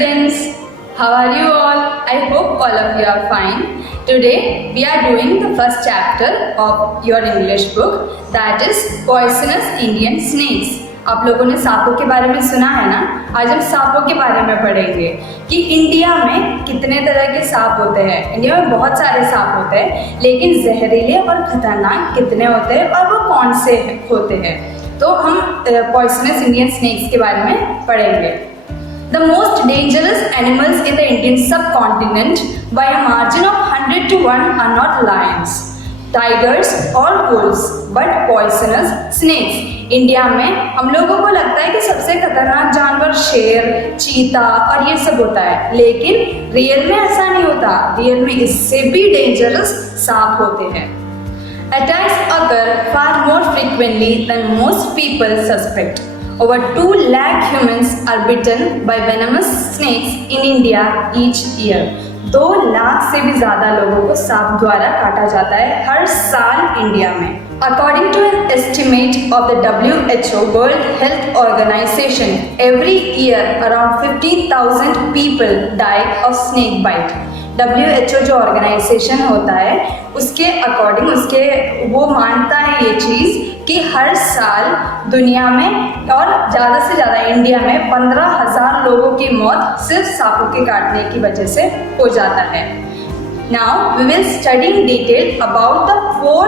students, how are you all? I hope all of you are fine. Today we are doing the first chapter of your English book, that is Poisonous Indian Snakes. आप लोगों ने सांपों के बारे में सुना है ना? आज हम सांपों के बारे में पढ़ेंगे कि इंडिया में कितने तरह के सांप होते हैं। इंडिया में बहुत सारे सांप होते हैं, लेकिन जहरीले और खतरनाक कितने होते हैं और वो कौन से होते हैं, तो हम पॉइजनस इंडियन स्नेक्स के बारे में पढ़ेंगे। The most dangerous animals in the Indian subcontinent by a margin of 100 to 1 are not lions, tigers or wolves, but poisonous snakes. India में हम लोगों को लगता है कि सबसे खतरनाक जानवर शेर, चीता और ये सब होता है, लेकिन रियल में ऐसा नहीं होता। रियल में इससे भी डेंजरस सांप होते हैं। Attacks occur far more frequently than most people suspect. Over 2 lakh humans are bitten by venomous snakes in India each year. 2 lakh से भी ज़्यादा लोगों को सांप द्वारा काटा जाता है हर साल इंडिया में। According to an estimate of the WHO World Health Organization, every year around 15,000 people die of snake bite. WHO जो ऑर्गेनाइजेशन होता है उसके अकॉर्डिंग वो मानता है ये चीज़ कि हर साल दुनिया में और ज़्यादा से ज़्यादा इंडिया में 15,000 लोगों की मौत सिर्फ सांपों के काटने की वजह से हो जाता है। Now we will study in detail about the 4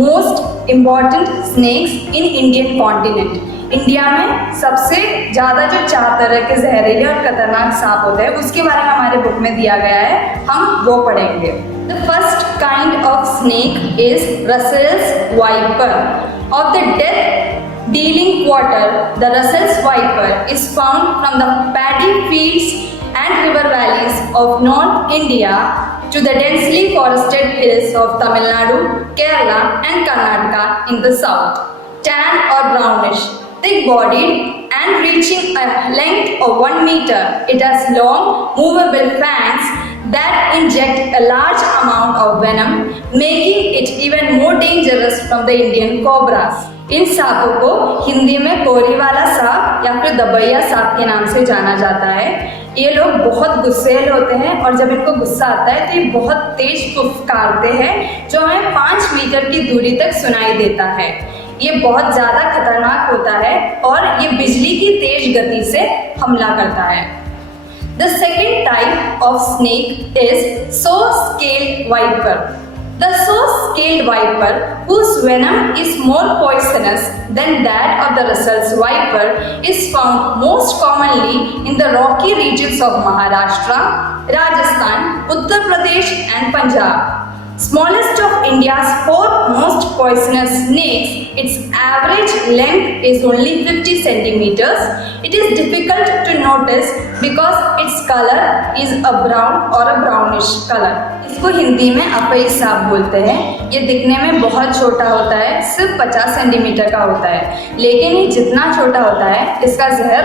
most important snakes in Indian continent. India में सबसे ज़्यादा जो 4 तरह के जहरीले और खतरनाक सांप होते हैं उसके बारे में हमारे बुक में दिया गया है, हम वो पढ़ेंगे। The first kind of snake is Russell's viper. Of the death-dealing quarter, the Russell's viper is found from the paddy fields and river valleys of North India to the densely forested hills of Tamil Nadu, Kerala and Karnataka in the south. Tan or brownish, thick-bodied and reaching a length of 1 meter. It has long, movable fangs that inject a large amount of venom, making it even more dangerous from the Indian cobras. इन सांपों को हिंदी में कोरी वाला सांप या फिर दबैया सांप के नाम से जाना जाता है। ये लोग बहुत गुस्सैल होते हैं और जब इनको गुस्सा आता है तो ये बहुत तेज फुफकारते हैं जो हमें 5 मीटर की दूरी तक सुनाई देता है। ये बहुत ज़्यादा खतरनाक होता है और ये बिजली की तेज गति से हमला करता है। The second type of snake is saw-scaled viper. The saw-scaled viper, whose venom is more poisonous than that of the Russell's viper, is found most commonly in the rocky regions of Maharashtra, Rajasthan, Uttar Pradesh and Punjab. Smallest of India's 4 most poisonous snakes, its average length is only 50 centimeters. It is difficult to notice because its color is a brown or a brownish color. इसको हिंदी में अपई सांप बोलते हैं। ये दिखने में बहुत छोटा होता है, सिर्फ 50 सेंटीमीटर का होता है, लेकिन ये जितना छोटा होता है इसका जहर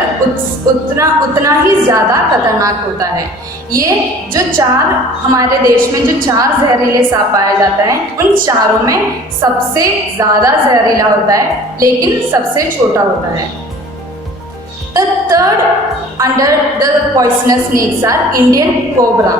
उतना ही ज़्यादा खतरनाक होता है। ये जो 4 हमारे देश में जो 4 जहरीले सांप पाया जाता है उन चारों में सबसे ज़्यादा जहरीला होता है, लेकिन सबसे छोटा होता है। The third under the poisonous snakes are Indian cobra.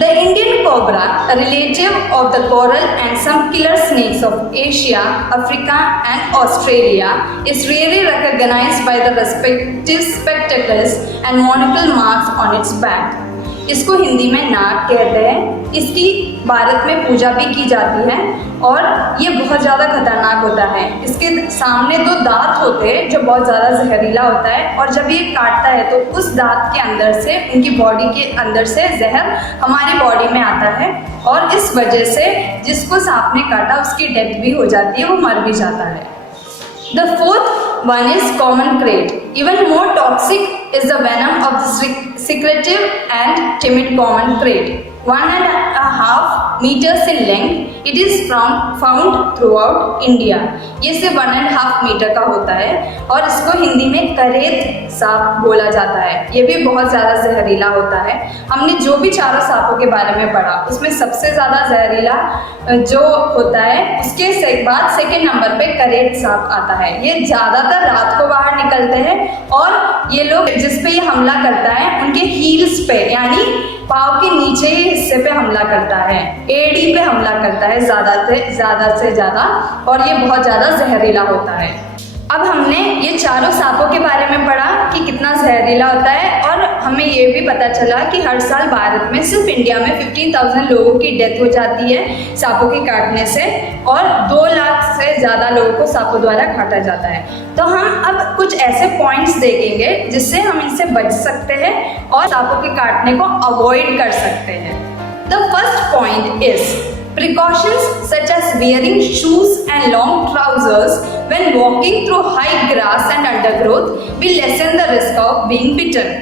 The Indian cobra, a relative of the coral and some killer snakes of Asia, Africa and Australia, is rarely recognized by the respective spectacles and monocle marks on its back. इसको हिंदी में नाग कहते हैं। इसकी भारत में पूजा भी की जाती है और ये बहुत ज़्यादा खतरनाक होता है। इसके सामने 2 दांत होते हैं जो बहुत ज़्यादा जहरीला होता है और जब ये काटता है तो उस दांत के अंदर से, उनकी बॉडी के अंदर से जहर हमारी बॉडी में आता है और इस वजह से जिसको सांप ने काटा उसकी डेथ भी हो जाती है, वो मर भी जाता है। The fourth one is common krait. Even more toxic is the venom of the secretive and timid common krait. 1.5 meters in length. It is found throughout India. ये सिर्फ 1.5 मीटर का होता है और इसको हिंदी में करेत सांप बोला जाता है। ये भी बहुत ज़्यादा जहरीला होता है। हमने जो भी चारों सांपों के बारे में पढ़ा उसमें सबसे ज़्यादा जहरीला जो होता है उसके बाद सेकेंड नंबर पे करेत सांप आता है। ये ज़्यादातर रात को बाहर निकलते हैं और ये लोग जिस पे ये हमला करता है उनके हील्स पे यानी पाँव के नीचे ही हिस्से पे हमला करता है, एड़ी पे हमला करता है ज़्यादा से ज़्यादा और ये बहुत ज़्यादा जहरीला होता है। अब हमने ये चारों सांपों के बारे में पढ़ा कि कितना जहरीला होता है और हमें ये भी पता चला कि हर साल भारत में सिर्फ इंडिया में 15,000 लोगों की डेथ हो जाती है सांपों के काटने से और 2 लाख से ज़्यादा लोगों को सांपों द्वारा काटा जाता है। तो हम अब कुछ ऐसे पॉइंट्स देखेंगे जिससे हम इनसे बच सकते हैं और सांपों के काटने को अवॉइड कर सकते हैं। The first point is precautions such as wearing shoes and long trousers when walking through high grass and undergrowth will lessen the risk of being bitten.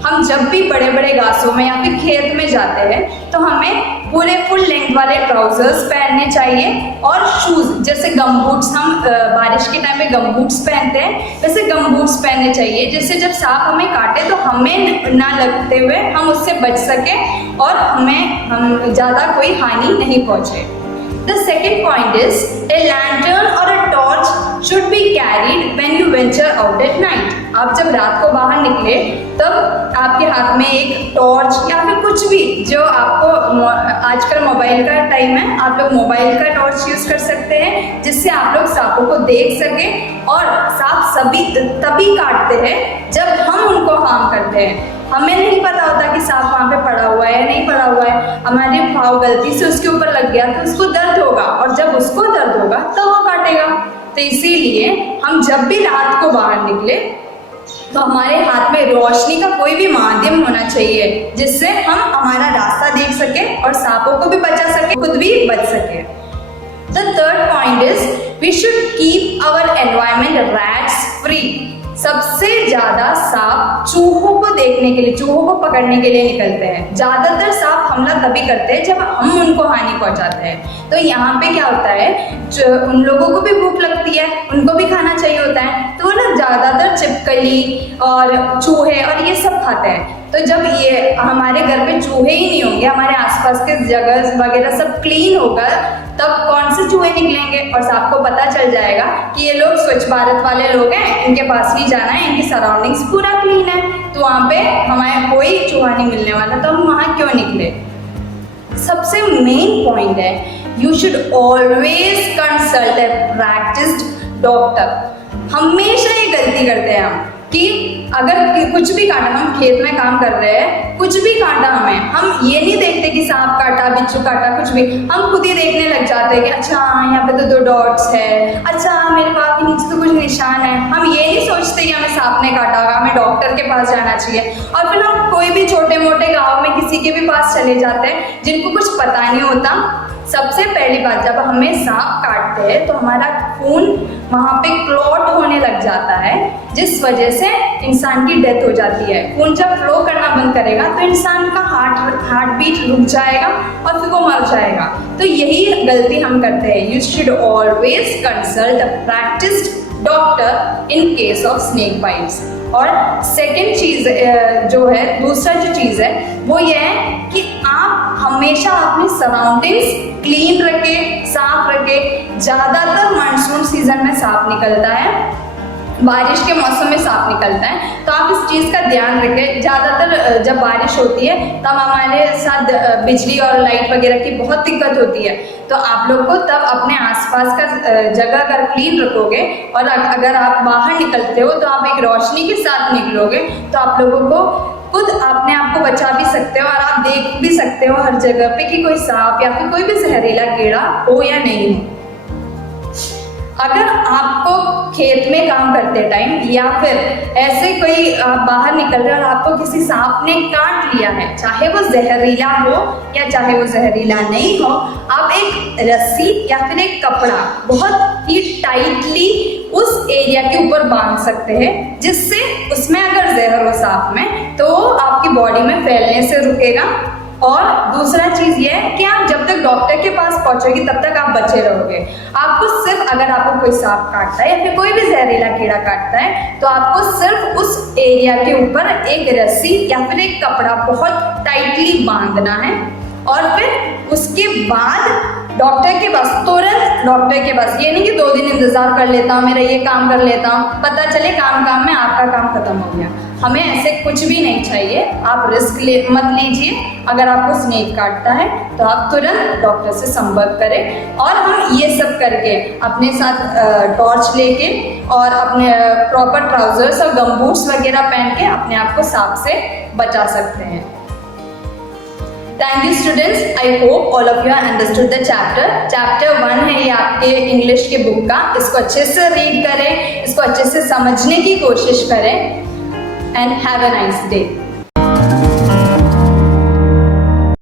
हम जब भी बड़े बड़े घासों में या फिर खेत में जाते हैं तो हमें पूरे फुल लेंथ वाले ट्राउजर्स पहनने चाहिए और शूज़ जैसे गम बूट्स, हम बारिश के टाइम में गम बूट्स पहनते हैं वैसे गम बूट्स पहनने चाहिए जिससे जब सांप हमें काटे तो हमें ना लगते हुए हम उससे बच सकें और हम ज़्यादा कोई हानि नहीं पहुँचे। The second point is a lantern or a torch should be carried when you venture out at night. आप जब रात को बाहर निकले तब आपके हाथ में एक टॉर्च या फिर कुछ भी जो आपको, आजकल मोबाइल का टाइम है, आप लोग मोबाइल का टॉर्च यूज़ कर सकते हैं जिससे आप लोग सांपों को देख सकें और सांप तभी काटते हैं जब हम उनको हार्म करते हैं। हमें नहीं पता होता कि सांप वहाँ पे पड़ा हुआ है या नहीं पड़ा हुआ है, हमारी पाँव गलती से उसके ऊपर लग गया तो उसको दर्द होगा और जब उसको दर्द होगा तो वो काटेगा। तो इसीलिए हम जब भी रात को बाहर निकले तो हमारे हाथ में रोशनी का कोई भी माध्यम होना चाहिए जिससे हम हमारा रास्ता देख सके और सांपों को भी बचा सके, खुद भी बच सके। The third point is we should keep our environment rats free. सबसे ज़्यादा सांप चूहों को देखने के लिए, चूहों को पकड़ने के लिए निकलते हैं। ज़्यादातर सांप हमला तभी करते हैं जब हम उनको हानि पहुंचाते हैं। तो यहाँ पे क्या होता है, उन लोगों को भी भूख लगती है, उनको भी खाना चाहिए होता है, तो वो ना ज़्यादातर छिपकली और चूहे और ये सब खाते हैं। तो जब ये हमारे घर पे चूहे ही नहीं होंगे, हमारे आसपास के जगह वगैरह सब क्लीन होगा, तब कौन से चूहे निकलेंगे और आपको पता चल जाएगा कि ये लोग स्वच्छ भारत वाले लोग हैं, इनके पास नहीं जाना है, इनकी सराउंडिंग्स पूरा क्लीन है, तो वहाँ पे हमें कोई चूहा नहीं मिलने वाला, तो हम वहाँ क्यों निकले। सबसे मेन पॉइंट है, you should always consult A practised doctor. हमेशा ये गलती करते हैं हम कि अगर कुछ भी काटा, हम खेत में काम कर रहे हैं, कुछ भी काटा हमें, हम ये नहीं देखते कि सांप काटा, बिच्छू काटा, कुछ भी, हम खुद ही देखने लग जाते हैं कि अच्छा यहाँ पे तो 2 डॉट्स है, अच्छा मेरे पाँव के नीचे तो कुछ निशान है। हम ये नहीं सोचते कि हमें सांप ने काटा होगा, हमें डॉक्टर के पास जाना चाहिए। और फिर हम कोई भी छोटे मोटे गाँव में किसी के भी पास चले जाते हैं जिनको कुछ पता नहीं होता। सबसे पहली बात, जब हमें सांप काटते हैं तो हमारा खून वहाँ पे क्लॉट होने लग जाता है जिस वजह से इंसान की डेथ हो जाती है। खून जब फ्लो करना बंद करेगा तो इंसान का हार्ट बीट रुक जाएगा और फिर वो मर जाएगा। तो यही गलती हम करते हैं। You should always consult a practised doctor in case of snake bites. और सेकेंड चीज़ जो है, दूसरा जो चीज़ है वो ये है कि आप हमेशा अपनी सराउंडिंग्स क्लीन रखें, साफ रखें। ज़्यादातर मानसून सीजन में सांप निकलता है, बारिश के मौसम में सांप निकलता है, तो आप इस चीज़ का ध्यान रखें। ज़्यादातर जब बारिश होती है तब हमारे साथ बिजली और लाइट वगैरह की बहुत दिक्कत होती है, तो आप लोग को तब अपने आसपास का जगह अगर क्लीन रखोगे और अगर आप बाहर निकलते हो तो आप एक रोशनी के साथ निकलोगे तो आप लोगों को खुद अपने आप को बचा भी सकते हो और आप देख भी सकते हो हर जगह पे कि कोई सांप या फिर कोई भी जहरीला कीड़ा हो या नहीं हो। अगर आपको खेत में काम करते टाइम या फिर ऐसे कोई आप बाहर निकल रहे हो और आपको किसी सांप ने काट लिया है, चाहे वो जहरीला हो या चाहे वो जहरीला नहीं हो, आप एक रस्सी या फिर एक कपड़ा बहुत ही टाइटली उस एरिया के ऊपर बांध सकते हैं, जिससे उसमें अगर जहर हो सांप में तो आपकी बॉडी में फैलने से रुकेगा और दूसरा चीज़ ये है कि आप जब तक डॉक्टर के पास पहुंचोगे तब तक आप बचे रहोगे। आपको सिर्फ अगर आपको कोई सांप काटता है या फिर कोई भी जहरीला कीड़ा काटता है तो आपको सिर्फ उस एरिया के ऊपर एक रस्सी या फिर एक कपड़ा बहुत टाइटली बांधना है और फिर उसके बाद डॉक्टर के पास, तुरंत डॉक्टर के पास। ये नहीं कि 2 दिन इंतजार कर लेता हूँ, मेरा ये काम कर लेता हूँ, पता चले काम में आपका काम खत्म हो गया। हमें ऐसे कुछ भी नहीं चाहिए। आप रिस्क मत लीजिए। अगर आपको स्नेक काटता है तो आप तुरंत डॉक्टर से संपर्क करें। और हम ये सब करके अपने साथ टॉर्च लेके और अपने प्रॉपर ट्राउजर्स और गमबूट्स वगैरह पहन के अपने आप को सांप से बचा सकते हैं। Thank you students. I hope all of you have understood the chapter. Chapter 1 है ये आपके इंग्लिश के बुक का। इसको अच्छे से रीड करें, इसको अच्छे से समझने की कोशिश करें। And have a nice day.